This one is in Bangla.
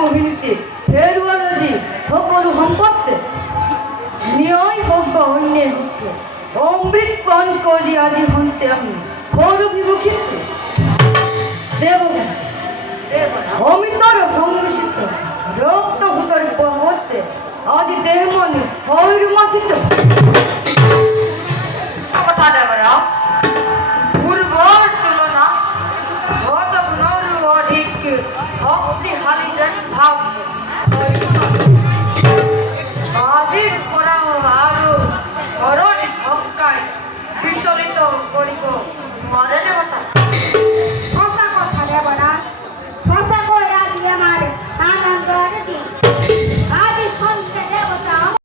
মোহিনীতে ফেরওয়ালাজি সকরু সম্পত্তি নিয়ই ভোগ্য অন্যে হচ্ছে অমৃত পান করি আজি হন্তে আমি সৌরভিমুখীতে দেবতা অমিতর সংমিশ্রিত রক্তভূতর করতে আজি দেহ মনে হৈরমাসিত কথা দেবরা পূর্বর তুলনা শতগুণর অধিক শক্তিশালী ভাব